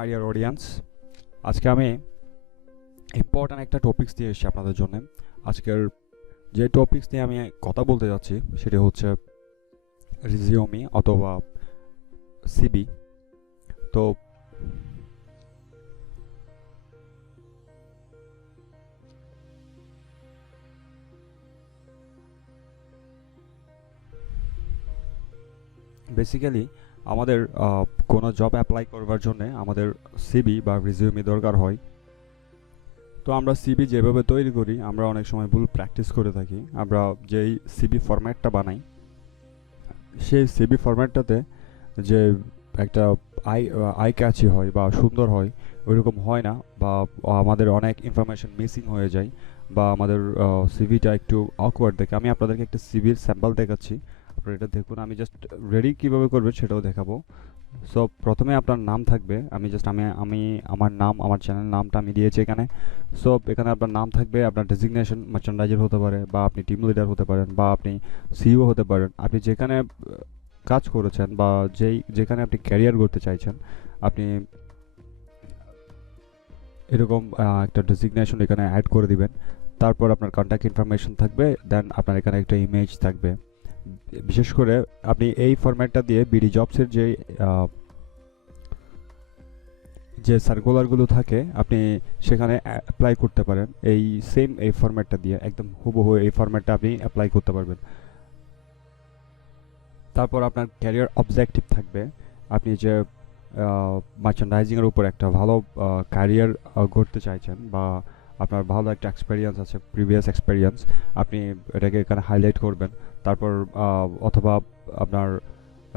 My dear audience, আজকে আমি important একটা টপিকস নিয়ে এসেছি আপনাদের জন্য। আজকের যে টপিকস নিয়ে আমি কথা বলতে যাচ্ছি সেটি হচ্ছে রিজিওমি অথবা সিবি। তো বেসিক্যালি আমাদের কোনো জব অ্যাপ্লাই করবার জন্য আমাদের সিবি বা রিজিওমি দরকার হয়। তো আমরা সিবি যেভাবে তৈরি করি, আমরা অনেক সময় ভুল প্র্যাকটিস করে থাকি। আমরা যেই সিবি ফরম্যাটটা বানাই, সেই সিবি ফরম্যাটটাতে যে একটা আই আই ক্যাচি হয় বা সুন্দর হয়, ওইরকম হয় না, বা আমাদের অনেক ইনফরমেশন মিসিং হয়ে যায়, বা আমাদের সিভিটা একটু অকওয়ার্ড দেখে। আমি আপনাদেরকে একটা সিভির স্যাম্পল দেখাচ্ছি, আপনারা এটা দেখুন। আমি জাস্ট রেডি কীভাবে করবেন সেটাও দেখাবো। সো প্রথমে আপনার নাম থাকবে। আমি আমার নাম, আমার চ্যানেল নামটা আমি দিয়েছি এখানে। সো এখানে আপনার নাম থাকবে, আপনার ডেজিগনেশন মার্চেন্ডাইজার হতে পারে, বা আপনি টিম লিডার হতে পারেন, বা আপনি সিইও হতে পারেন। আপনি যেখানে কাজ করেছেন বা যেখানে আপনি ক্যারিয়ার করতে চাইছেন, আপনি এরকম একটা ডেজিগনেশন এখানে অ্যাড করে দিবেন। তারপর আপনার কন্ট্যাক্ট ইনফরমেশন থাকবে, দেন আপনার এখানে একটা ইমেজ থাকবে। বিশেষ করে আপনি এই ফরম্যাটটা দিয়ে বিডি জবসের যে সার্কুলারগুলো থাকে, আপনি সেখানে অ্যাপ্লাই করতে পারেন। এই ফরম্যাটটা দিয়ে একদম হুবহু এই ফরম্যাটটা আপনি অ্যাপ্লাই করতে পারবেন। তারপর আপনার ক্যারিয়ার অবজেক্টিভ থাকবে। আপনি যে মার্চেন্ডাইজিংয়ের উপর একটা ভালো ক্যারিয়ার গড়তে চাইছেন, বা আপনার ভালো একটা এক্সপেরিয়েন্স আছে, প্রিভিয়াস এক্সপেরিয়েন্স, আপনি এটাকে এখানে হাইলাইট করবেন। তারপর অথবা আপনার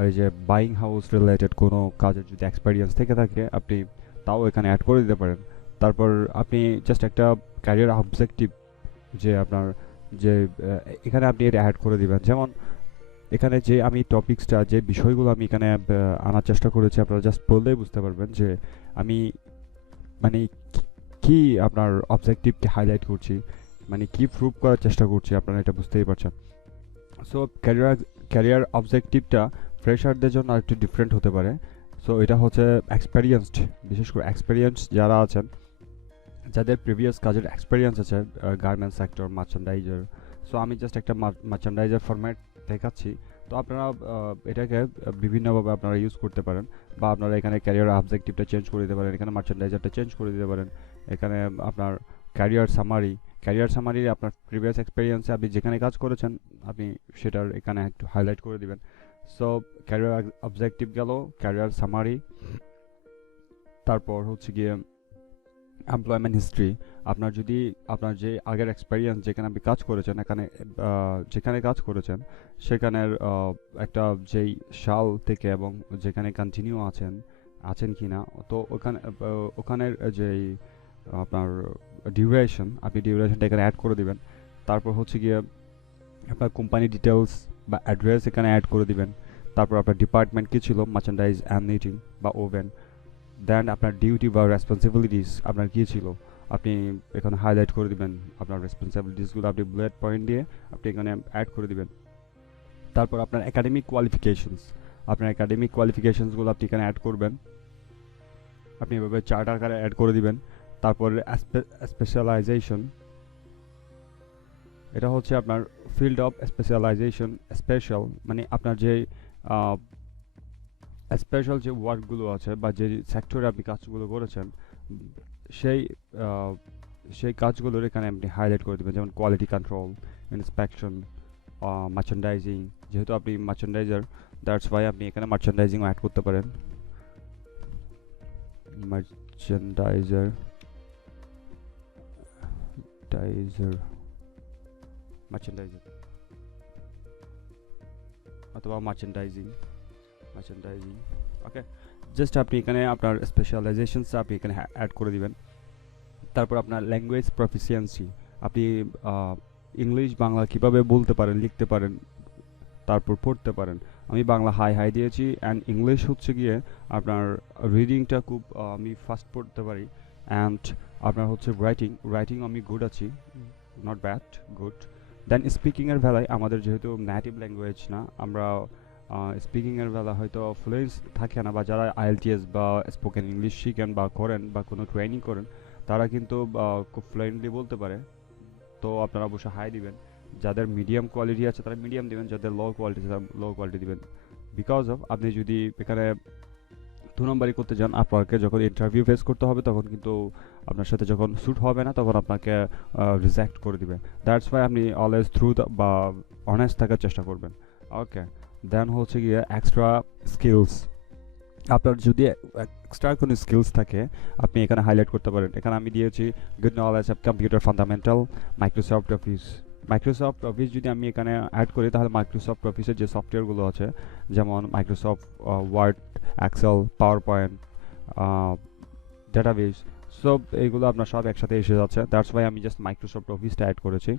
এই যে বাইং হাউস রিলেটেড কোনো কাজের যদি এক্সপেরিয়েন্স থেকে থাকে, আপনি তাও এখানে অ্যাড করে দিতে পারেন। তারপর আপনি জাস্ট একটা ক্যারিয়ার অবজেক্টিভ যে আপনার যে এখানে আপনি এটা অ্যাড করে দিবেন। যেমন এখানে যে আমি টপিক্সটা, যে বিষয়গুলো আমি এখানে আনার চেষ্টা করেছি, আপনারা জাস্ট বললেই বুঝতে পারবেন যে আমি মানে কি আপনার অবজেক্টিভকে হাইলাইট করছি, মানে কি প্রুভ করার চেষ্টা করছি, আপনারা এটা বুঝতেই পারছেন। সো ক্যারিয়ার অবজেক্টিভটা ফ্রেশারদের জন্য একটু ডিফারেন্ট হতে পারে। সো এটা হচ্ছে এক্সপেরিয়েন্সড, বিশেষ করে এক্সপেরিয়েন্স যারা আছেন, যাদের প্রিভিয়াস কাজের এক্সপেরিয়েন্স আছে, গার্মেন্টস সেক্টর, মার্চেন্ডাইজার। সো আমি জাস্ট একটা মার্চেন্ডাইজার ফরম্যাট দেখাচ্ছি। তো আপনারা এটাকে বিভিন্নভাবে আপনারা ইউজ করতে পারেন, বা আপনারা এখানে ক্যারিয়ার অবজেক্টিভটা চেঞ্জ করে দিতে পারেন, এখানে মার্চেন্ডাইজারটা চেঞ্জ করে দিতে পারেন। এখানে আপনার ক্যারিয়ার সামারি আপনার প্রিভিয়াস এক্সপেরিয়েন্সে আপনি যেখানে কাজ করেছেন, আপনি সেটার এখানে একটু হাইলাইট করে দিবেন। সো ক্যারিয়ার অবজেক্টিভ গেল, ক্যারিয়ার সামারি। তারপর হচ্ছে গিয়ে এমপ্লয়মেন্ট হিস্ট্রি। আপনার যে আগের এক্সপেরিয়েন্স, যেখানে আপনি কাজ করেছেন, যেখানে কাজ করেছেন সেখানের একটা যেই সাল থেকে এবং যেখানে কন্টিনিউ আছেন কি না, তো ওখানের যেই আপনার ডিউরেশন, আপনি ডিউরেশনটা এখানে অ্যাড করে দিবেন। তারপর হচ্ছে গিয়ে আপনার কোম্পানি ডিটেলস বা অ্যাড্রেস এখানে অ্যাড করে দিবেন। তারপর আপনার ডিপার্টমেন্ট কী ছিল, মার্চেন্ডাইজ অ্যান্ড নিটিং বা ওভেন। দেন আপনার ডিউটি বা রেসপন্সিবিলিটিস আপনার কী ছিল, আপনি এখানে হাইলাইট করে দিবেন। আপনার রেসপন্সিবিলিটিসগুলো আপনি বুলেট পয়েন্ট দিয়ে আপনি এখানে অ্যাড করে দিবেন। তারপর আপনার একাডেমিক কোয়ালিফিকেশনসগুলো আপনি এখানে অ্যাড করবেন। আপনি এভাবে চার্ট আকারে অ্যাড করে দিবেন। তারপর স্পেশালাইজেশন, এটা হচ্ছে আপনার ফিল্ড অফ স্পেশালাইজেশন। স্পেশাল মানে আপনার যে স্পেশাল যে ওয়ার্কগুলো আছে, বা যে সেক্টরে আপনি কাজগুলো করেছেন, সেই সেই কাজগুলোর এখানে আপনি হাইলাইট করে দেবেন। যেমন কোয়ালিটি কন্ট্রোল, ইন্সপেকশন, মার্চেন্ডাইজিং। যেহেতু আপনি মার্চেন্ডাইজার, দ্যাটস ওয়াই আপনি এখানে মার্চেন্ডাইজিংও অ্যাড করতে পারেন। মার্চেন্ডাইজার মার্চেন্ডাইজার অথবা মার্চেন্ডাইজিং। ওকে, জাস্ট আপনি এখানে আপনার স্পেশালাইজেশনস আপনি এখানে অ্যাড করে দিবেন। তারপর আপনার ল্যাঙ্গুয়েজ প্রফিসিয়েন্সি, আপনি ইংলিশ বাংলা কিভাবে বলতে পারেন, লিখতে পারেন, তারপর পড়তে পারেন। আমি বাংলা হাই দিয়েছি, অ্যান্ড ইংলিশ হচ্ছে গিয়ে আপনার রিডিংটা খুব আমি ফাস্ট পড়তে পারি, অ্যান্ড আপনার হচ্ছে রাইটিং আমি গুড আছি, নট ব্যাড, গুড। দেন স্পিকিংয়ের বেলায় আমাদের যেহেতু নেটিভ ল্যাঙ্গুয়েজ না, আমরা স্পিকিংয়ের বেলা হয়তো ফ্লুয়েন্স থাকে না, বা যারা আইএলটিএস বা স্পোকেন ইংলিশ শিখেন বা করেন বা কোনো ট্রেনিং করেন, তারা কিন্তু খুব ফ্লুয়েন্টলি বলতে পারে। তো আপনারা অবশ্যই হাই দিবেন। যাদের মিডিয়াম কোয়ালিটি আছে তারা মিডিয়াম দিবেন, যাদের লো কোয়ালিটি তারা লো কোয়ালিটি দিবেন। বিকজ অফ আপনি যদি এখানে 2 নম্বরই করতে যান, আপনাকে যখন ইন্টারভিউ ফেস করতে হবে তখন কিন্তু আপনার সাথে যখন স্যুট হবে না তখন আপনাকে রিজেক্ট করে দিবে। দ্যাটস ওয়াই আপনি অলওয়েজ থ্রু বা অনেস্ট থাকার চেষ্টা করবেন। ওকে, দেন হচ্ছে গিয়ে এক্সট্রা স্কিলস। আপনার যদি এক্সট্রা কোনো স্কিলস থাকে আপনি এখানে হাইলাইট করতে পারেন। এখানে আমি দিয়েছি good knowledge of computer fundamental, Microsoft office. Microsoft office যদি আমি এখানে অ্যাড করি তাহলে মাইক্রোসফট অফিসের যে সফটওয়্যারগুলো আছে, যেমন Microsoft Word, Excel, PowerPoint, database, সব এইগুলো আপনার সব একসাথে এসে যাচ্ছে। দ্যাটস ওয়াই আমি জাস্ট মাইক্রোসফট অফিসটা অ্যাড করেছি।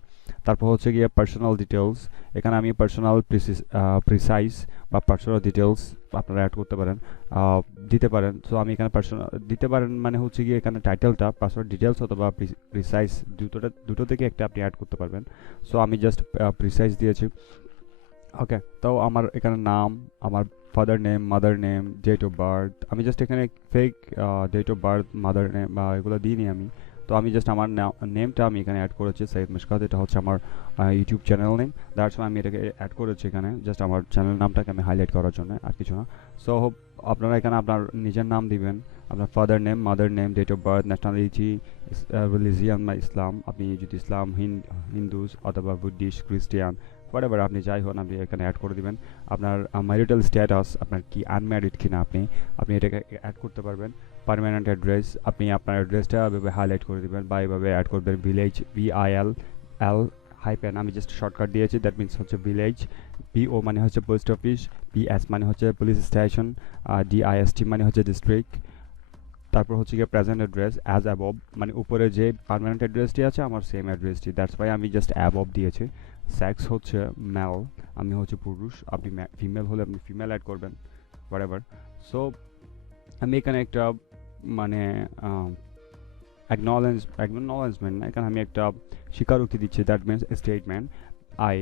তারপর হচ্ছে গিয়ে পার্সোনাল ডিটেলস। এখানে আমি পার্সোনাল প্রিসাইজ বা পার্সোনাল ডিটেলস আপনারা অ্যাড করতে পারেন, দিতে পারেন। সো আমি এখানে পার্সোনাল দিতে পারেন মানে হচ্ছে গিয়ে এখানে টাইটেলটা পার্সোনাল ডিটেলস অথবা প্রিসাইজ দুটো থেকে একটা আপনি অ্যাড করতে পারবেন। সো আমি জাস্ট প্রিসাইজ দিয়েছি। ওকে, তো আমার এখানে নাম, আমার father name, mother name, date of birth, আমি জাস্ট এখানে fake date of birth, mother name বা এগুলো দিইনি আমি। তো আমি জাস্ট আমার নেমটা আমি এখানে অ্যাড করেছি, সৈয়দ মিশকাত। এটা হচ্ছে আমার ইউটিউব চ্যানেল নেম। দ্যাটস আমি এটাকে অ্যাড করেছি এখানে জাস্ট আমার চ্যানেল নামটাকে আমি হাইলাইট করার জন্য, আর কিছু না। সো আপনারা এখানে আপনার নিজের নাম দিবেন, আপনার father name, mother name, date of birth, nationality, religion বা ইসলাম। আপনি যদি ইসলাম, হিন্দুস অথবা বুদ্ধিস্ট, খ্রিস্টিয়ান, হোয়াটএভার আপনি যাই হন আপনি এখানে অ্যাড করে দিবেন। আপনার ম্যারিটাল স্ট্যাটাস, আপনার কি আনম্যারিড কিনা আপনি এটাকে অ্যাড করতে পারবেন। পার্মানেন্ট অ্যাড্রেস, আপনি আপনার অ্যাড্রেসটা এভাবে হাইলাইট করে দিবেন বা এভাবে অ্যাড করবেন। ভিলেজ, VIL হাইপেন, আমি জাস্ট শর্টকাট দিয়েছি, দ্যাট মিনস হচ্ছে ভিলেজ। PO মানে হচ্ছে পোস্ট অফিস, PS মানে হচ্ছে পুলিশ স্টেশন, DIST মানে হচ্ছে ডিস্ট্রিক্ট। তারপর হচ্ছে গিয়ে প্রেজেন্ট অ্যাড্রেস অ্যাজ অ্যাবভ, মানে উপরে যে পার্মানেন্ট অ্যাড্রেসটি আছে আমার সেম অ্যাড্রেসটি। দ্যাটস ওয়াই আমি জাস্ট অ্যাবভ দিয়েছি। সেক্স হচ্ছে মেল, আমি হচ্ছে পুরুষ, আপনি ফিমেল হলে আপনি ফিমেল অ্যাড করবেন, হোয়াটএভার। সো আমি এখানে একটা মানে অ্যাকনলেজমেন্ট না, এখানে আমি একটা স্বীকারোক্তি দিচ্ছি। That means statement, I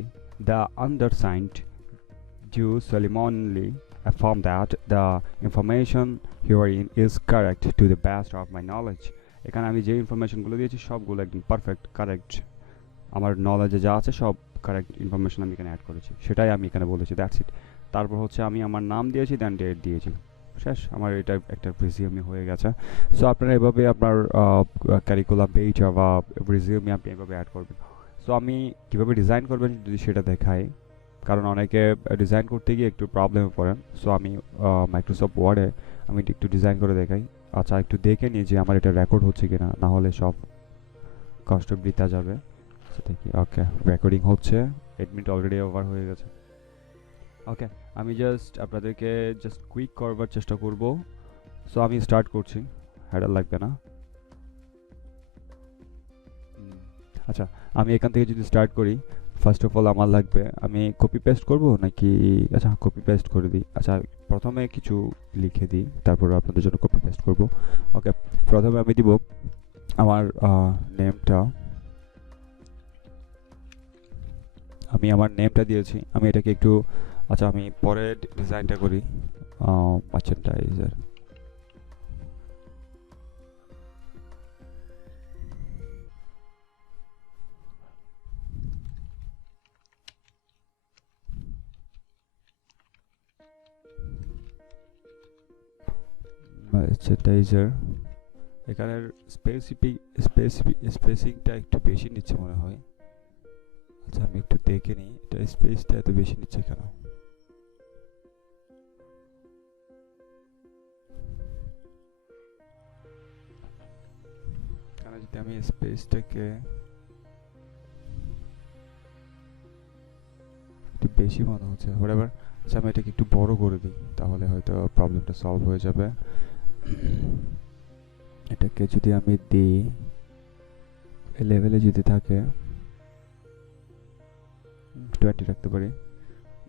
the undersigned do solemnly affirm that the information herein is correct to the best of my knowledge. এখানে আমি যে ইনফরমেশনগুলো দিয়েছি সবগুলো একদম পারফেক্ট, কারেক্ট, আমার নলেজে যা আছে সব কারেক্ট ইনফরমেশন আমি এখানে অ্যাড করেছি, সেটাই আমি এখানে বলেছি। That's it. তারপর হচ্ছে আমি আমার নাম দিয়েছি, দেন ডেট দিয়েছি, শেষ। আমার এটা একটা রিজিউমি হয়ে গেছে। সো আপনারা এভাবে আপনার কারিকুলাম পেজ বা রিজিউমি আপনি এভাবে অ্যাড করবেন। সো আমি কীভাবে ডিজাইন করবেন যদি সেটা দেখাই, কারণ অনেকে ডিজাইন করতে গিয়ে একটু প্রবলেমে পড়েন। সো আমি মাইক্রোসফট ওয়ার্ডে আমি একটু ডিজাইন করে দেখাই। আচ্ছা, একটু দেখে নিই যে আমার এটা রেকর্ড হচ্ছে কিনা, না হলে সব কষ্ট বৃথা যাবে। দেখি, ওকে, রেকর্ডিং হচ্ছে, 8 মিনিট অলরেডি ওভার হয়ে গেছে। ওকে, আমি জাস্ট আপনাদেরকে জাস্ট কুইক করবার চেষ্টা করব। সো আমি স্টার্ট করছি, হেডার লাগবে না। আচ্ছা, আমি এখান থেকে যদি স্টার্ট করি, ফার্স্ট অফ অল আমার লাগবে, আমি কপি পেস্ট করব নাকি, আচ্ছা কপি পেস্ট করে দিই। আচ্ছা, প্রথমে কিছু লিখে দিই, তারপর আপনাদের জন্য কপি পেস্ট করব। ওকে, প্রথমে আমি দিব আমার নেমটা, আমি আমার নেমটা দিয়েছি। আমি এটাকে একটু, আচ্ছা আমি পরে ডিজাইনটা করি। Merchandiser, merchandiser. এখানের স্পেসিংটা একটু বেশি নিচ্ছে মনে হয়। আচ্ছা আমি একটু দেখে নিই, এটা স্পেসটা এত বেশি নিচ্ছে কেন। কারণ যদি আমি স্পেসটাকে একটু বেশি মনে হচ্ছে, হোয়াটএভার। আচ্ছা আমি এটাকে একটু বড় করে দিই, তাহলে হয়তো প্রবলেমটা সলভ হয়ে যাবে। এটাকে যদি আমি দিই এই লেভেলে, যদি থাকে 20 রাখতে পারি।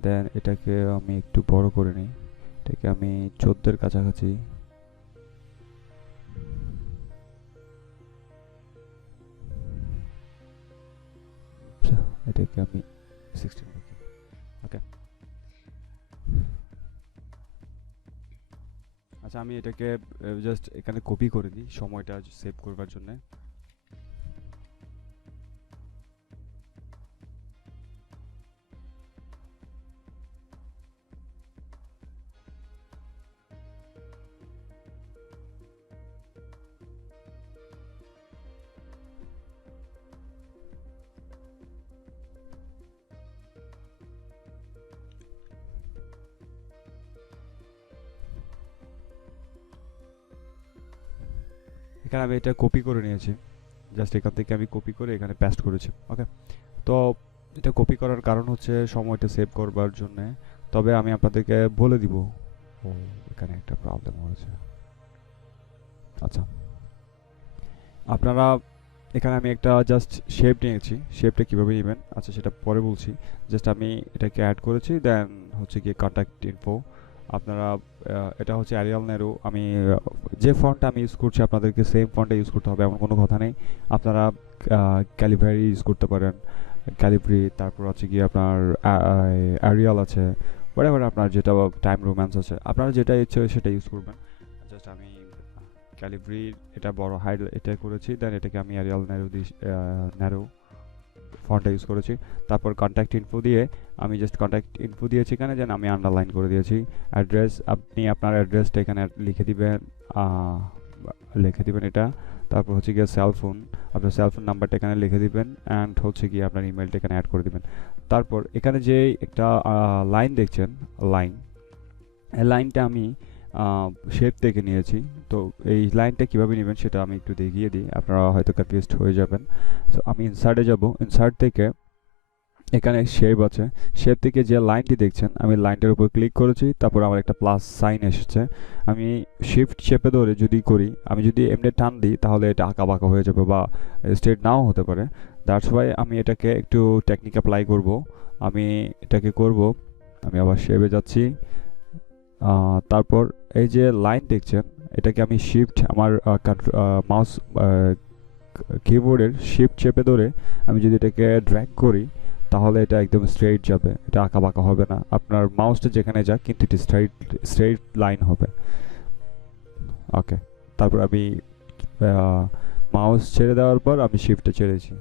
দেন এটাকে আমি একটু বড় করে নিই, এটাকে আমি 14-এর কাছাকাছি, এটাকে আমি 16 রাখি। ওকে, আচ্ছা, আমি এটাকে জাস্ট এখানে কপি করে দিই সময়টা সেভ করবার জন্য। এখানে আমি এটা কপি করে নিয়েছি, জাস্ট এখান থেকে আমি কপি করে এখানে পেস্ট করেছি। ওকে, তো এটা কপি করার কারণ হচ্ছে সময়টা সেভ করবার জন্য। তবে আমি আপনাদেরকে বলে দিব। ও, এখানে একটা প্রবলেম হয়েছে। আচ্ছা, আপনারা এখানে আমি একটা জাস্ট শেপ নিয়েছি, শেপটা কীভাবে নেবেন আচ্ছা সেটা পরে বলছি। জাস্ট আমি এটাকে অ্যাড করেছি, দেন হচ্ছে গিয়ে কন্ট্যাক্ট ইনফো। আপনারা এটা হচ্ছে অ্যারিয়াল নেরো। আমি যে ফন্টটা আমি ইউজ করছি আপনাদেরকে সেম ফন্টটা ইউজ করতে হবে এমন কোনো কথা নেই। আপনারা ক্যালিভারি ইউজ করতে পারেন, ক্যালিব্রি, তারপর হচ্ছে গিয়ে আপনার অ্যারিয়াল আছে, whatever আপনার যেটা টাইম রোম্যান্স আছে, আপনারা যেটা ইচ্ছে সেটা ইউজ করবেন। জাস্ট আমি ক্যালিব্রি এটা বড় হাইড এটা করেছি, দেন এটাকে আমি অ্যারিয়াল ন্যারো দিয়ে ন্যারো ফন্টটা ইউজ করেছি। তারপর কন্ট্যাক্ট ইনফো দিয়ে আমি জাস্ট কন্ট্যাক্ট ইনফো দিয়েছি এখানে, যেন আমি আন্ডারলাইন করে দিয়েছি। অ্যাড্রেস, আপনি আপনার অ্যাড্রেসটা এখানে লিখে দিবেন এটা। তারপর হচ্ছে গিয়ে সেলফোন, আপনার সেলফোন নাম্বারটা এখানে লিখে দিবেন, অ্যান্ড হচ্ছে গিয়ে আপনার ইমেলটা এখানে অ্যাড করে দিবেন। তারপর এখানে যে একটা লাইন দেখছেন, লাইন, এই লাইনটা আমি শেপ থেকে নিয়েছি। তো এই লাইনটা কীভাবে নেবেন সেটা আমি একটু দেখিয়ে দিই, আপনারা হয়তো কনফিউজড হয়ে যাবেন। সো আমি ইনসার্টে যাব, ইনসার্ট থেকে এখানে শেপ আছে, শেপ থেকে যে লাইনটি দেখছেন আমি লাইনটার উপর ক্লিক করেছি, তারপর আমার একটা প্লাস সাইন এসেছে। আমি শিফট চেপে ধরে যদি করি, আমি যদি এমনি টান দিই তাহলে এটা আঁকা বাঁকা হয়ে যাবে বা স্ট্রেট নাও হতে পারে। দ্যাটস ওয়াই আমি এটাকে একটু টেকনিক অ্যাপ্লাই করব। আমি এটাকে করব, আমি আবার শেপে যাচ্ছি। তারপর এই যে লাইন দেখছেন এটাকে আমি শিফট আমার মাউস কিবোর্ডের শিফট চেপে ধরে আমি যদি এটাকে ড্র্যাগ করি তাহলে এটা একদম স্ট্রেইট যাবে, এটা আঁকা বাঁকা হবে না। আপনার মাউসটা যেখানে যাক কিন্তু এটি স্ট্রেইট লাইন হবে। ওকে, তারপর আমি মাউস ছেড়ে দেওয়ার পর আমি শিফটে ছেড়েছি,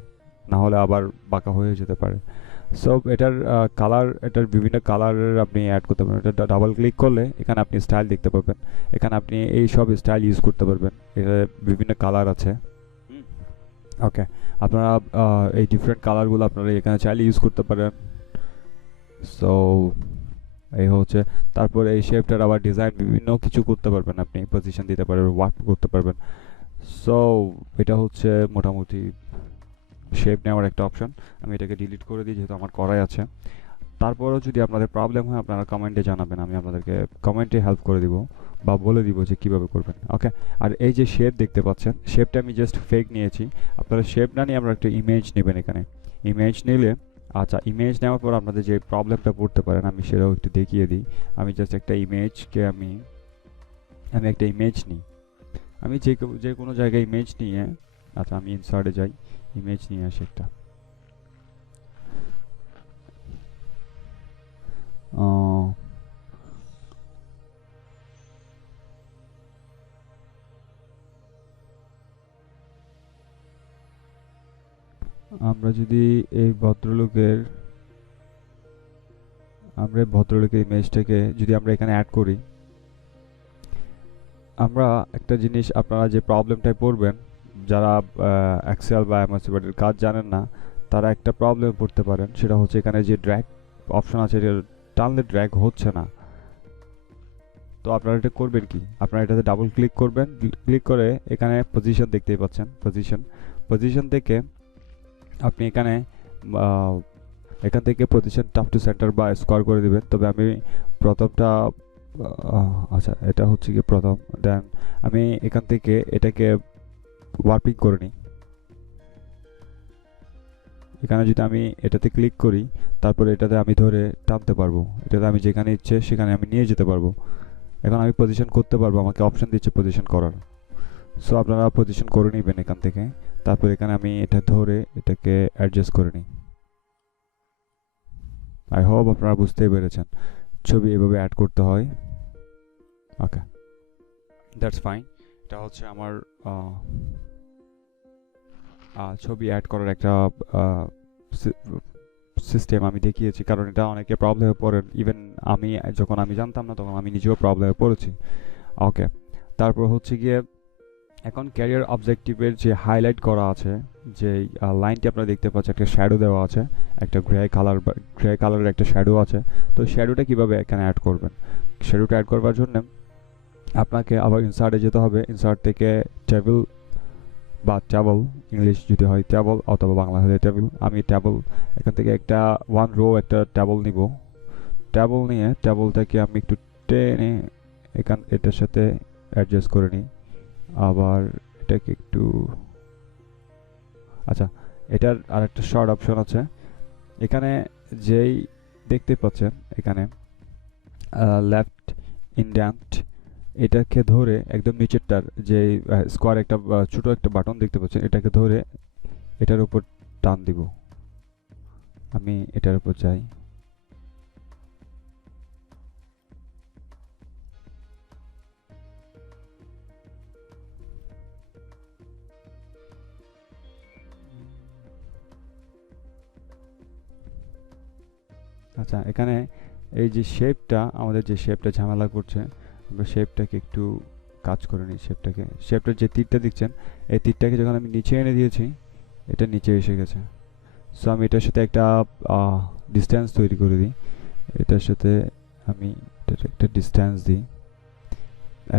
না হলে আবার বাঁকা হয়ে যেতে পারে। সো এটার কালার, এটার বিভিন্ন কালারের আপনি অ্যাড করতে পারবেন। এটা ডাবল ক্লিক করলে এখানে আপনি স্টাইল দেখতে পাবেন, এখানে আপনি এই সব স্টাইল ইউজ করতে পারবেন। এটা বিভিন্ন কালার আছে। ওকে, আপনারা এই ডিফারেন্ট কালারগুলো আপনারা এখানে চাইলে ইউজ করতে পারেন। সো এই হচ্ছে, তারপর এই শেপটার আবার ডিজাইন বিভিন্ন কিছু করতে পারবেন, আপনি পজিশন দিতে পারবেন, ওয়ার্ক করতে পারবেন। সো এটা হচ্ছে মোটামুটি শেপ নেওয়ার একটা অপশন। আমি এটাকে ডিলিট করে দিই যেহেতু আমার করাই আছে। তারপরেও যদি আপনাদের প্রবলেম হয় আপনারা কমেন্টে জানাবেন, আমি আপনাদেরকে কমেন্টে হেল্প করে দিব বা বলে দিব যে কীভাবে করবেন। ওকে, আর এই যে শেপ দেখতে পাচ্ছেন, শেপটা আমি জাস্ট ফেক নিয়েছি। আপনারা শেপ না নিয়ে আমরা একটা ইমেজ নেবেন এখানে। ইমেজ নিলে, আচ্ছা, ইমেজ নেওয়ার পর আপনাদের যে প্রবলেমটা পড়তে পারেন আমি সেটাও একটু দেখিয়ে দিই। আমি জাস্ট একটা ইমেজকে আমি একটা ইমেজ নিই, আমি যে কোনো জায়গায় ইমেজ নিয়ে, আচ্ছা আমি ইনসার্টে যাই, ইমেজ নিয়ে আসি একটা। আমরা যদি এই ভদ্রলোকের ইমেজটাকে যদি আমরা এখানে অ্যাড করি, আমরা একটা জিনিস, আপনারা যে প্রবলেমটায় পড়বেন, যারা এক্সেল বা এমএস ওয়ার্ডের কাজ জানেন না তারা একটা প্রবলেমে পড়তে পারেন। সেটা হচ্ছে এখানে যে ড্র্যাগ অপশন আছে এটা টানলে ড্র্যাগ হচ্ছে না। তো আপনারা এটা করবেন কি, আপনারা এটাতে ডাবল ক্লিক করবেন, ক্লিক করে এখানে পজিশন দেখতেই পাচ্ছেন, পজিশন থেকে আপনি এখানে এখান থেকে পজিশন টাপ টু সেন্টার বা স্কোয়ার করে দিবেন। তবে আমি প্রথমটা, আচ্ছা এটা হচ্ছে কি প্রথম, দেন আমি এখান থেকে এটাকে ওয়ার্পিং করে নিই। এখানে যদি আমি এটাতে ক্লিক করি তারপরে এটাতে আমি ধরে টানতে পারবো, এটাতে আমি যেখানে ইচ্ছে সেখানে আমি নিয়ে যেতে পারবো। এখন আমি পজিশন করতে পারবো, আমাকে অপশন দিচ্ছে পজিশন করার। সো আপনারা পজিশন করে নেবেন এখান থেকে। তারপর এখানে আমি এটা ধরে এটাকে অ্যাডজাস্ট করে নিই। আই হোপ আপনারা বুঝতেই পেরেছেন ছবি এভাবে অ্যাড করতে হয়। ওকে, দ্যাটস ফাইন। এটা হচ্ছে আমার ছবি অ্যাড করার একটা সিস্টেম আমি দেখিয়েছি, কারণ এটা অনেকে প্রবলেমে পড়েন। ইভেন আমি যখন আমি জানতাম না তখন আমি নিজেও প্রবলেমে পড়েছি। ওকে, তারপর হচ্ছে গিয়ে এখন ক্যারিয়ার অবজেক্টিভের যে হাইলাইট করা আছে, যে লাইনটি আপনারা দেখতে পাচ্ছেন, একটা শ্যাডো দেওয়া আছে, একটা গ্রে কালারের একটা শ্যাডো আছে। তো শ্যাডোটা কীভাবে এখানে অ্যাড করবেন? শ্যাডোটা অ্যাড করবার জন্য আপনাকে আবার ইনসার্টে যেতে হবে। ইনসার্ট থেকে টেবিল বা ট্যাবল, ইংলিশ যদি হয় ট্যাবল অথবা বাংলা হলে টেবিল। আমি ট্যাবল এখান থেকে একটা ওয়ান রো একটা ট্যাবল নিব। ট্যাবল নিয়ে ট্যাবলটাকে আমি একটু টেনে এটার সাথে অ্যাডজাস্ট করে নিই। আবার এটাকে একটু, আচ্ছা, এটার আর একটা শর্ট অপশন আছে এখানে, যেই দেখতে পাচ্ছেন এখানে লেফট ইনড্যান্ট, এটাকে ধরে একদম নিচেরটার যে স্কোয়ার একটা ছোট একটা বাটন দেখতে পাচ্ছেন, এটাকে ধরে এটার উপর টান দিব। আমি এটার উপর যাই। আচ্ছা, এখানে এই যে শেপটা, আমাদের যে শেপটা ঝামেলা করছে, আমরা শেপটাকে একটু কাজ করে নিই। শেপটার যে তীরটা দেখছেন, এই তীরটাকে যখন আমি নিচে এনে দিয়েছি, এটা নিচে এসে গেছে। সো আমি এটার সাথে একটা ডিস্ট্যান্স তৈরি করে দিই। এটার সাথে আমি এটার একটা ডিস্ট্যান্স দিই।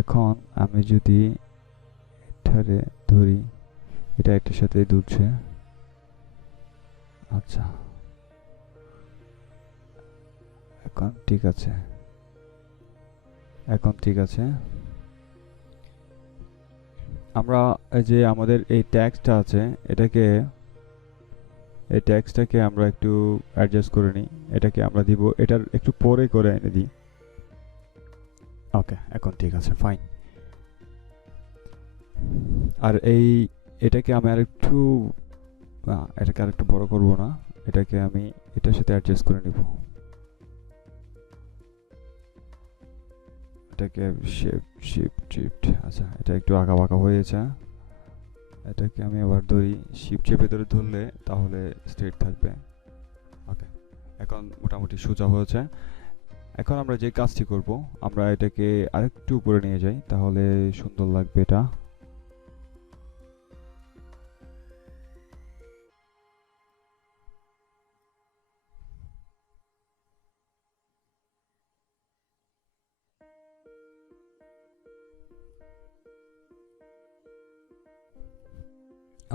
এখন আমি যদি এটারে ধরি, এটা একটার সাথে দুলছে। আচ্ছা, এখন ঠিক আছে, এখন ঠিক আছে। আমরা এই যে আমাদের এই ট্যাক্সটা আছে, এই ট্যাক্সটাকে আমরা একটু অ্যাডজাস্ট করে নিই। এটাকে আমরা দিব, এটার একটু পরে করে এনে দিই। ওকে, এখন ঠিক আছে, ফাইন। আর এটাকে আমি আরেকটু, এটাকে আরেকটু বড় করব না, এটাকে আমি এটার সাথে অ্যাডজাস্ট করে নিব। এটাকে শিফট, আচ্ছা, এটা একটু আঁকা বাঁকা হয়েছে। এটাকে আমি আবার ধরি, শিফট চেপে ধরলে তাহলে স্ট্রেট থাকবে। ওকে, এখন মোটামুটি সোজা হয়েছে। এখন আমরা যে কাজটি করব, আমরা এটাকে আরেকটু উপরে নিয়ে যাই, তাহলে সুন্দর লাগবে এটা।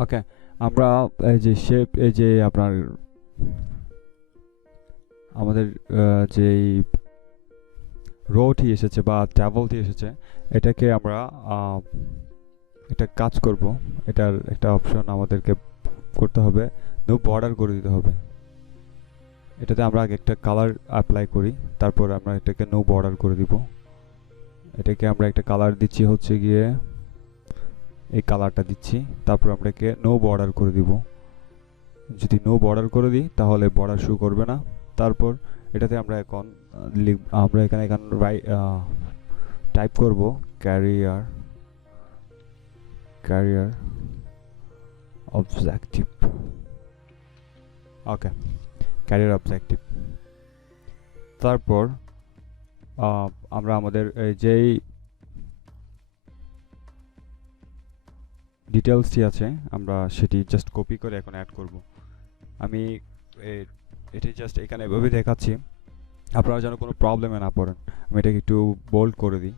ওকে, আমরা এই যে শেপ, এই যে আপনার আমাদের যেই রোটি এসেছে বা ট্যাবলটি এসেছে, এটাকে আমরা এটা কাজ করব। এটার একটা অপশন আমাদেরকে করতে হবে, নো বর্ডার করে দিতে হবে। এটাতে আমরা আগে একটা কালার অ্যাপ্লাই করি, তারপর আমরা এটাকে নো বর্ডার করে দিব। এটাকে আমরা একটা কালার দিচ্ছি, হচ্ছে গিয়ে এই কালারটা দিচ্ছি, তারপর আমরা একে নো বর্ডার করে দিব। যদি নো বর্ডার করে দিই তাহলে বর্ডার শো করবে না। তারপর এটাতে আমরা এখন আমরা এখানে টাইপ করব ক্যারিয়ার অবজেক্টিভ। ওকে, ক্যারিয়ার অবজেক্টিভ। তারপর আমরা আমাদের যেই ডিটেলসটি আছে, আমরা সেটি জাস্ট কপি করে এখন অ্যাড করব। আমি এটি জাস্ট এখানে এভাবে দেখাচ্ছি, আপনারা যেন কোনো প্রবলেমে না পড়েন। আমি এটাকে একটু বোল্ড করে দিই,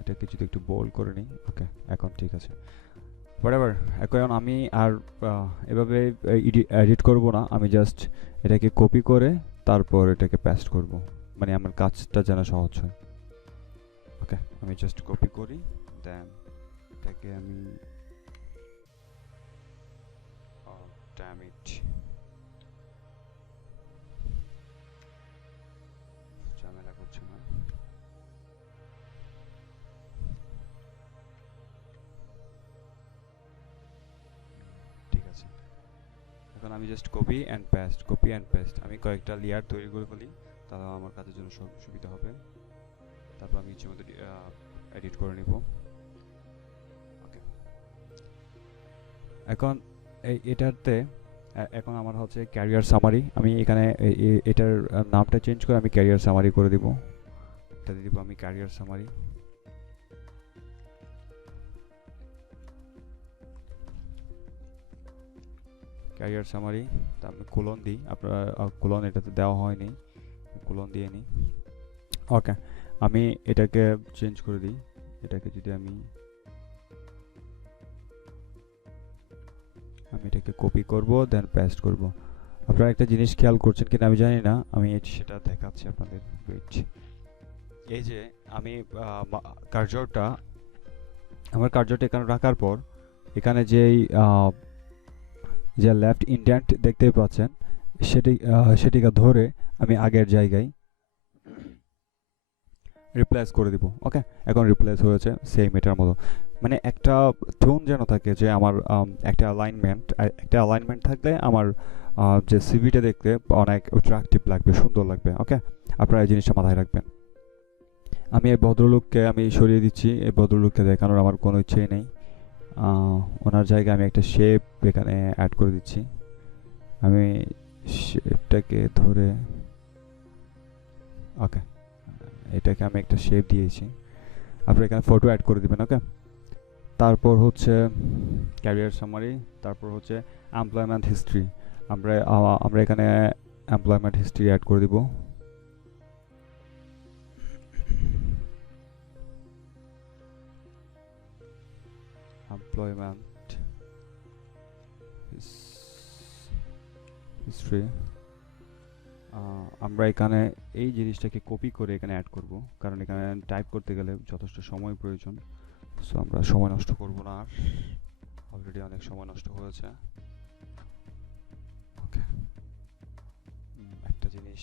এটাকে যদি একটু বোল্ড করে নিই। ওকে, এখন ঠিক আছে। হোয়াটএভার, এখন আমি আর এভাবে এডিট করব না, আমি জাস্ট এটাকে কপি করে তারপর এটাকে পেস্ট করব, মানে আমার কাজটা যেন সহজ হয়। ওকে, আমি জাস্ট কপি করি, দেন এটাকে আমি damn it, ঝামেলা করছে না। ঠিক আছে, এখন আমি জাস্ট কপি অ্যান্ড পেস্ট, আমি কয়েকটা লেয়ার তৈরি করে ফেলি, তাহলে আমার কাজের জন্য সুবিধা হবে। তারপর আমি ইচ্ছে মতো এডিট করে নিব। ওকে, এখন এটাতে এখন আমার হচ্ছে ক্যারিয়ার সামারি। আমি এখানে এটার নামটা চেঞ্জ করে আমি ক্যারিয়ার সামারি করে দিব। এটা দিয়ে দিব আমি ক্যারিয়ার সামারি। ক্যারিয়ার সামারি, তারপরে কোলন দিই। আপনার কোলন এটাতে দেওয়া হয়নি, কোলন দিয়ে নিই। ওকে, আমি এটাকে চেঞ্জ করে দিই। এটাকে যদি আমি এটাকে কপি করব, দেন পেস্ট করব। আপনারা একটা জিনিস খেয়াল করছেন কিনা আমি জানি না, আমি সেটা দেখাচ্ছি আপনাদের। ওয়েট, এই যে আমি কার্যটা আমার কার্যটা এখানে রাখার পর এখানে যে লেফট ইন্ডেন্ট দেখতে পাচ্ছেন সেটিকে ধরে আমি আগের জায়গায় রিপ্লেস করে দিব। ওকে, এখন রিপ্লেস হয়েছে সেম এটার মতো। মানে একটা টোন যেন থাকে, যে আমার একটা অ্যালাইনমেন্ট থাকলে আমার যে সিভিটা দেখতে অনেক অ্যাট্রাকটিভ লাগবে, সুন্দর লাগবে। ওকে, আপনারা এই জিনিসটা মাথায় রাখবেন। আমি এই ভদ্রলোককে আমি সরিয়ে দিচ্ছি, এই ভদ্রলোককে দেখানোর আমার কোনো ইচ্ছেই নেই। ওনার জায়গায় আমি একটা শেপ এখানে অ্যাড করে দিচ্ছি। আমি শেপটাকে ধরে, ওকে, এটাকে আমি একটা শেপ দিয়েছি। আপনি এখানে ফটো অ্যাড করে দিবেন। ওকে, তারপর হচ্ছে ক্যারিয়ার সামারি, তারপর হচ্ছে এমপ্লয়মেন্ট হিস্ট্রি। আমরা এখানে এমপ্লয়মেন্ট হিস্ট্রি অ্যাড করে দিব। এমপ্লয়মেন্ট হিস্ট্রি, আমরা এখানে এই জিনিসটাকে কপি করে এখানে অ্যাড করব, কারণ এখানে টাইপ করতে গেলে যথেষ্ট সময় প্রয়োজন। সো আমরা সময় নষ্ট করব না, আর অলরেডি অনেক সময় নষ্ট হয়েছে। ওকে, একটা জিনিস,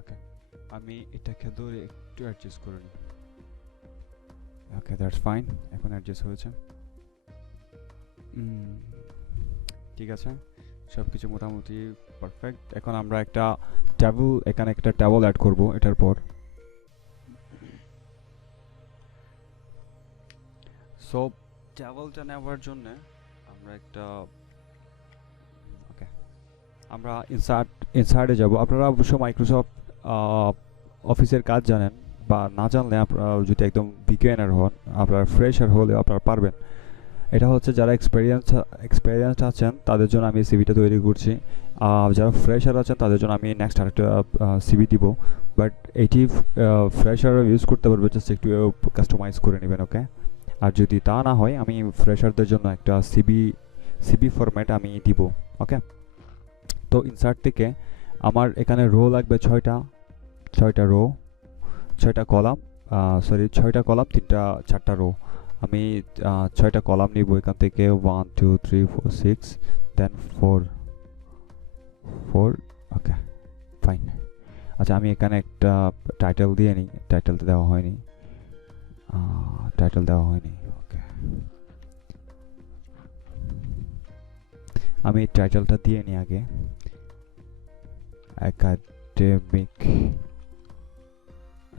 ওকে, আমি এটাকে ধরে একটু অ্যাডজাস্ট করে নিই। ওকে, দ্যাটস ফাইন, এখন অ্যাডজাস্ট হয়েছে। ঠিক আছে, সব কিছু মোটামুটি পারফেক্ট। এখন আমরা এখানে একটা টেবল অ্যাড করব এটার পর। সো টেবলটা নেওয়ার জন্য আমরা আমরা ইনসার্টে যাব। আপনারা অবশ্য মাইক্রোসফট অফিসের কাজ জানেন, বা না জানলে আপনারা যদি একদম বিগিনার হন, আপনারা ফ্রেশার হলে আপনারা পারবেন। এটা হচ্ছে যারা এক্সপেরিয়েন্স আছেন তাদের জন্য আমি সিভিটা তৈরি করছি। যারা ফ্রেশার আছেন তাদের জন্য আমি নেক্সট আরেকটা সিভি দিব। বাট এইটি ফ্রেশার ইউজ করতে পারবে, জাস্ট একটু কাস্টমাইজ করে নেবেন। ওকে, আর যদি তা না হয় আমি ফ্রেশারদের জন্য একটা সিবি ফরম্যাট আমি দিব। ওকে, তো ইনসার্ট থেকে আমার এখানে রো লাগবে 6টা রো, 6টা কলাম, 6টা কলাম, 4টা রো। আমি 6টা কলাম নিব এখান থেকে, 1 2 3 4 6, দেন 4। ওকে, ফাইন। আচ্ছা, আমি এখানে একটা টাইটেল দিয়ে নিই। টাইটেলটা দেওয়া হয়নি। ওকে, আমি টাইটেলটা দিয়ে নিই আগে।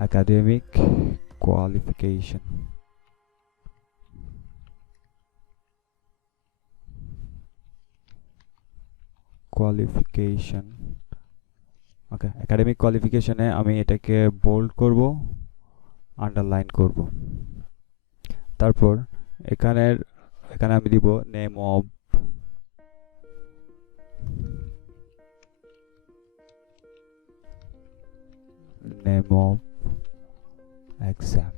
Academic qualification. ওকে, একাডেমিক কোয়ালিফিকেশনে আমি এটাকে বোল্ড করব, আন্ডারলাইন করব। তারপর এখানে আমি দিব name of exam,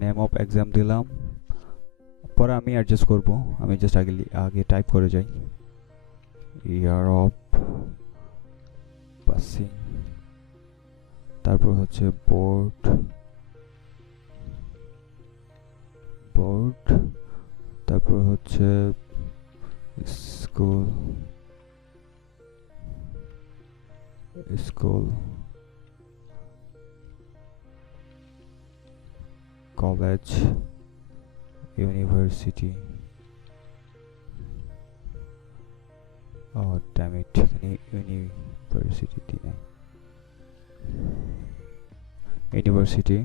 name of exam দিলাম। পরে আমি অ্যাডজাস্ট করব। আমি জাস্ট আগে টাইপ করে যাই, ইয়ার অফ পাসিং, তারপর হচ্ছে বোর্ড, তারপর হচ্ছে school, college, university, O damn it, এখানে ইউনিভার্সিটি নেই, ইউনিভার্সিটি।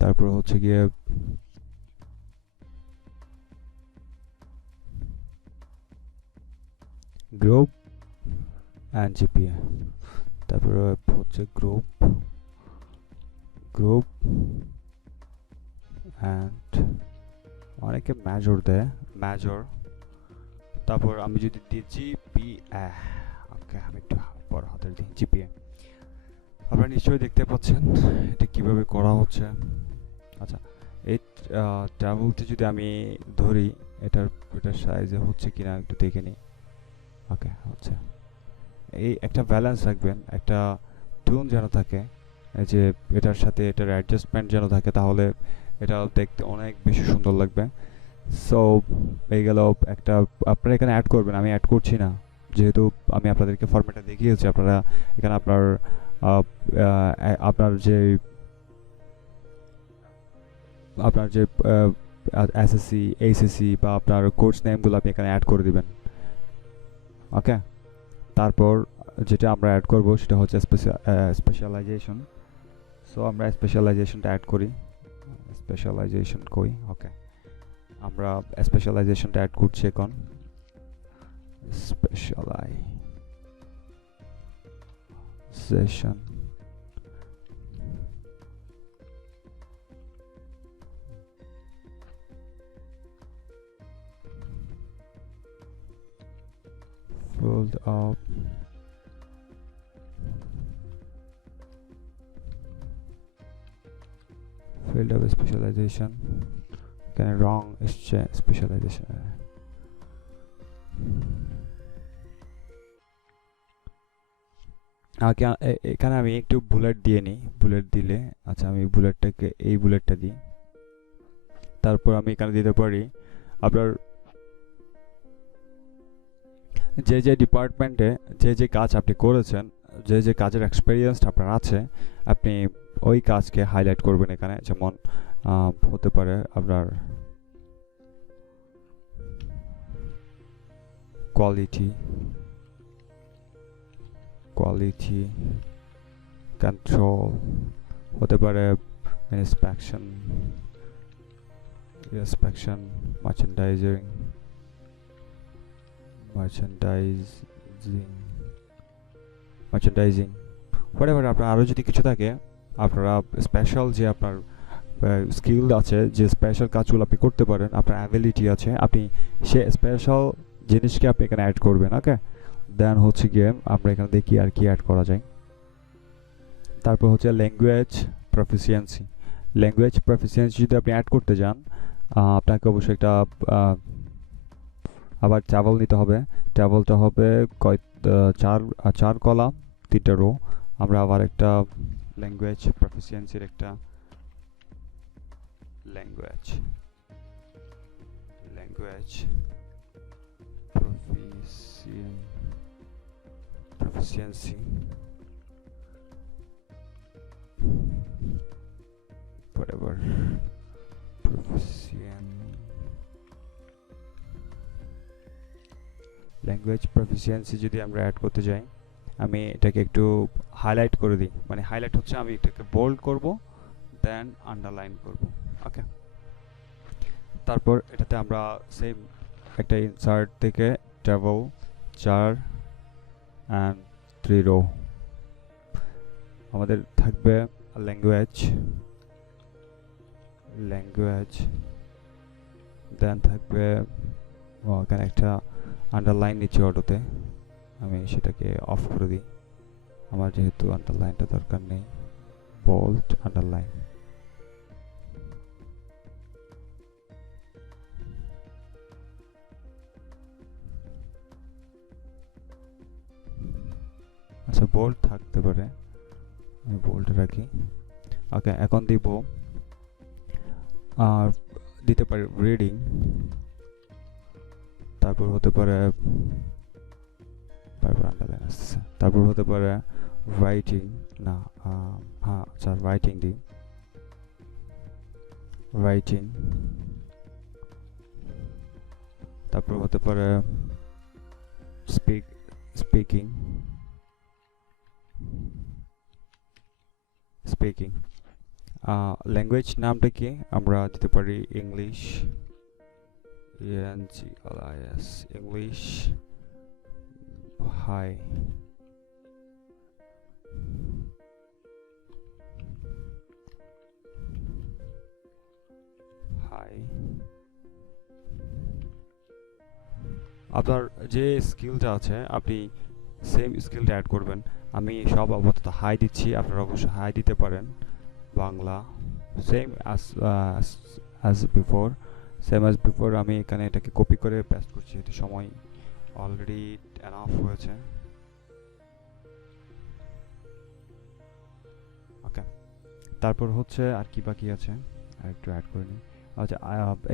তারপর হচ্ছে গিয়ে গ্রুপ অ্যান্ড জিপিএ। তারপরে হচ্ছে গ্রুপ অ্যান্ড অনেকে মেজর দেয়, মেজর। তারপর আমি যদি দিই জিপিএ, ওকে আমি একটু বড় হাতের দিই জিপিএ। আপনারা নিশ্চয়ই দেখতে পাচ্ছেন এটা কিভাবে করা হচ্ছে। আচ্ছা, এই ট্রাভেলটি যদি আমি ধরি, এটার সাইজে হচ্ছে কিনা একটু দেখে নিই। ওকে, হচ্ছে। এই একটা ব্যালেন্স রাখবেন, একটা টিউন যেন থাকে, যে এটার সাথে এটার অ্যাডজাস্টমেন্ট যেন থাকে, তাহলে এটা দেখতে অনেক বেশি সুন্দর লাগবে। সো এই গেল একটা, আপনারা এখানে অ্যাড করবেন, আমি অ্যাড করছি না, যেহেতু আমি আপনাদেরকে ফরম্যাটটা দেখিয়েছি। আপনারা এখানে আপনার যে এসএসসি, এইচএসসি বা আপনার কোর্স নেমগুলো আপনি এখানে অ্যাড করে দিবেন। ওকে, তারপর যেটা আমরা অ্যাড করব সেটা হচ্ছে স্পেশালাইজেশন। সো আমরা স্পেশালাইজেশনটা অ্যাড করি। স্পেশালাইজেশন কই? ওকে, আমরা স্পেশালাইজেশনটা অ্যাড করছি এখন। Specialization, fold up, field of specialization, can wrong specialization. এখানে আমি একটু বুলেট দিয়ে নিই, বুলেট দিলে, আচ্ছা আমি বুলেটটাকে, এই বুলেটটা দিই। তারপর আমি এখানে দিতে পারি আপনার যে ডিপার্টমেন্টে যে কাজ আপনি করেছেন, যে কাজের এক্সপেরিয়েন্স আপনার আছে, আপনি ওই কাজকে হাইলাইট করবেন এখানে। যেমন হতে পারে আপনার কোয়ালিটি কন্ট্রোল, হতে পারে ইন্সপেকশন, মার্চেন্ডাইজিং, হোয়াটএভার। আপনার আরও যদি কিছু থাকে, আপনারা স্পেশাল যে আপনার স্কিল আছে, যে স্পেশাল কাজগুলো আপনি করতে পারেন, আপনার অ্যাবিলিটি আছে, আপনি সে স্পেশাল জিনিসকে আপনি এখানে অ্যাড করবেন। ওকে, দেন হচ্ছে গিয়ে আমরা এখানে দেখি আর কি অ্যাড করা যায়। তারপর হচ্ছে ল্যাঙ্গুয়েজ প্রফিসিয়েন্সি। যদি আপনি অ্যাড করতে যান, আপনাকে অবশ্যই একটা আবার ট্রাভেল নিতে হবে। ট্রাভেলটা হবে চার কলাম 3টা রো। আমরা আবার একটা ল্যাঙ্গুয়েজ প্রফিসিয়েন্সির একটা language proficiency, whatever, language proficiency যদি আমরা অ্যাড করতে যাই, আমি এটাকে একটু হাইলাইট করে দিই। মানে হাইলাইট হচ্ছে আমি এটাকে বোল্ড করব, দেন আন্ডারলাইন করব। ওকে, তারপর এটাতে আমরা সেম একটা ইনসার্ট থেকে ট্রাভেল 4 and 3 রো, আমাদের থাকবে ল্যাঙ্গুয়েজ, দেন থাকবে এখানে একটা আন্ডারলাইন নিচে অটোতে, আমি সেটাকে অফ করে দিই, আমার যেহেতু আন্ডারলাইনটা দরকার নেই। বোল্ড আন্ডারলাইন, আচ্ছা বোল্ড থাকতে পারে, আমি বোল্ড রাখি। ওকে, এখন দিব আর দিতে পারি রিডিং, তারপর হতে পারে আন্ডারলাইন আসছে, তারপর হতে পারে রাইটিং, না হ্যাঁ আচ্ছা রাইটিং দিই, রাইটিং তারপর হতে পারে স্পিকিং স্পিকিং ল্যাঙ্গুয়েজ নামটা কি আমরা দিতে পারি ইংলিশ, ENGLIS, ইংলিশ হাই। আপনার যে স্কিলটা আছে আপনি সেম স্কিলটা অ্যাড করবেন। আমি সব আপাতত হাই দিচ্ছি, আপনারা অবশ্যই হাই দিতে পারেন। বাংলা সেম অ্যাজ বিফোর আমি এখানে এটাকে কপি করে পেস্ট করছি, এটা সময় অলরেডি এনাফ হয়েছে। ওকে, তারপর হচ্ছে আর কি বাকি আছে আর একটু অ্যাড করে নিই। আচ্ছা,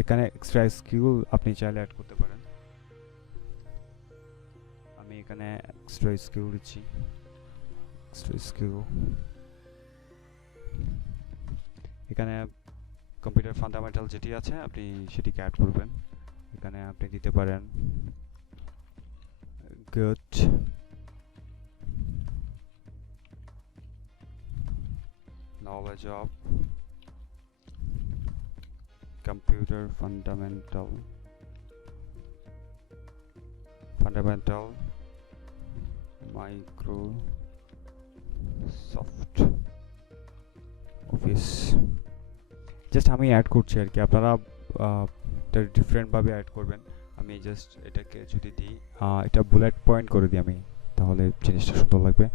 এখানে এক্সট্রা স্কিল আপনি চাইলে অ্যাড করতে পারেন। আমি এখানে এক্সট্রা স্কিল দিচ্ছি, এখানে কম্পিউটার ফান্ডামেন্টাল যেটি আছে আপনি সেটিকে অ্যাড করবেন। এখানে আপনি দিতে পারেন good knowledge of computer fundamental Microsoft Office। Just আমি অ্যাড করছি আর কি, আপনারা এটা ডিফারেন্টভাবে অ্যাড করবেন। আমি জাস্ট এটাকে যদি দিই, এটা বুলেট পয়েন্ট করে দিই আমি, তাহলে জিনিসটা সুন্দর লাগবে।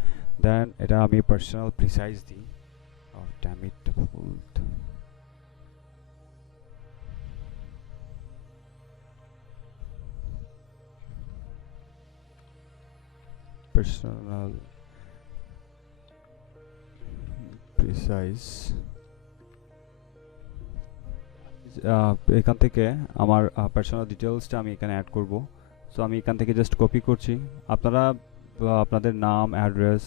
দেন এটা আমি পার্সোনাল প্রিসাইজ দিই। Damn it, personal precise। এখান থেকে আমার পার্সোনাল ডিটেলসটা আমি এখানে অ্যাড করব। সো আমি এখান থেকে জাস্ট কপি করছি, আপনারা আপনাদের নাম, অ্যাড্রেস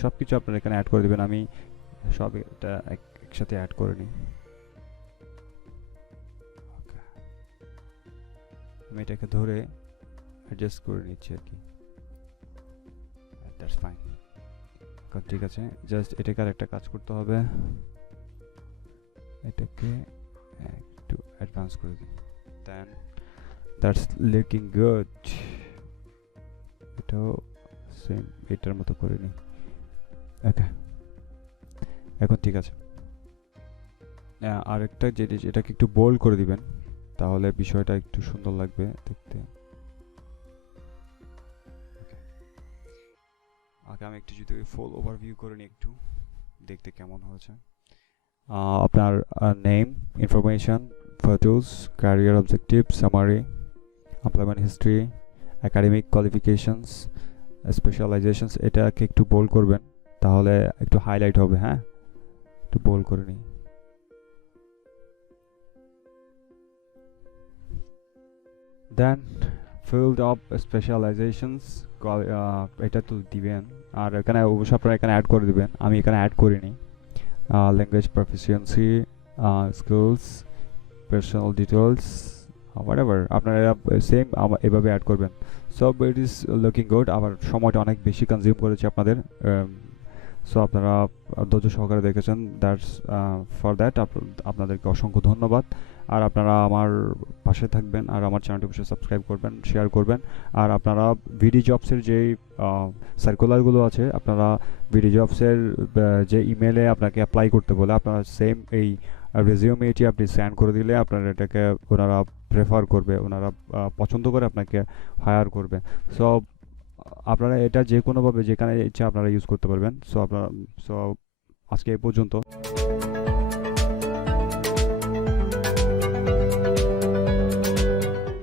সব কিছু আপনারা এখানে অ্যাড করে দেবেন। আমি সব এটা একসাথে অ্যাড করে নিই। আমি এটাকে ধরে অ্যাডজাস্ট করে নিচ্ছি আর কি, দ্যাটস ফাইন। ঠিক আছে, জাস্ট এটাকে আর একটা কাজ করতে হবে, এটাকে একটু অ্যাডভান্স করে দিই। দেন দ্যাটস লুকিং গুড। এটাও সেম এটার মতো করে নিই। ওকে, এখন ঠিক আছে। আরেকটা এটাকে একটু বোল্ড করে দিবেন, তাহলে বিষয়টা একটু সুন্দর লাগবে দেখতে। আগে আমি একটু যদি ফুল ওভারভিউ করে নিই, একটু দেখতে কেমন হয়েছে। আপনার name, information, photos, career objective, summary, employment history, academic qualifications, specialisations, এটাকে একটু বোল্ড করবেন, তাহলে একটু হাইলাইট হবে। হ্যাঁ, একটু বোল্ড করে নিই। দেন ফিল্ড অফ স্পেশালাইজেশনস, এটা তো দিবেন, আর এখানে অবশ্যই আপনারা এখানে অ্যাড করে দিবেন। আমি এখানে অ্যাড করিনি। Language proficiency, skills, personal details, whatever আপনারা সেম এভাবে অ্যাড করবেন। So it is looking good. আবার সময়টা অনেক বেশি কনজিউম করেছে আপনাদের, সো আপনারা ধৈর্য সহকারে দেখেছেন। দ্যাটস ফর দ্যাট আপনাদেরকে অসংখ্য ধন্যবাদ। আর আপনারা আমার পাশে থাকবেন, আর আমার চ্যানেলটি অবশ্যই সাবস্ক্রাইব করবেন, শেয়ার করবেন। আর আপনারা ভিডি জবসের যেই সার্কুলারগুলো আছে, আপনারা ভিডি জবসের যে ইমেলে আপনাকে অ্যাপ্লাই করতে বলে, আপনারা সেম এই রেজিউমেটি আপনি সেন্ড করে দিলে আপনারা এটাকে ওনারা প্রেফার করবে, ওনারা পছন্দ করে আপনাকে হায়ার করবে। সো আপনারা এটা যে কোনোভাবে যেখানে ইচ্ছা আপনারা ইউজ করতে পারবেন। সো আজকে এই পর্যন্ত।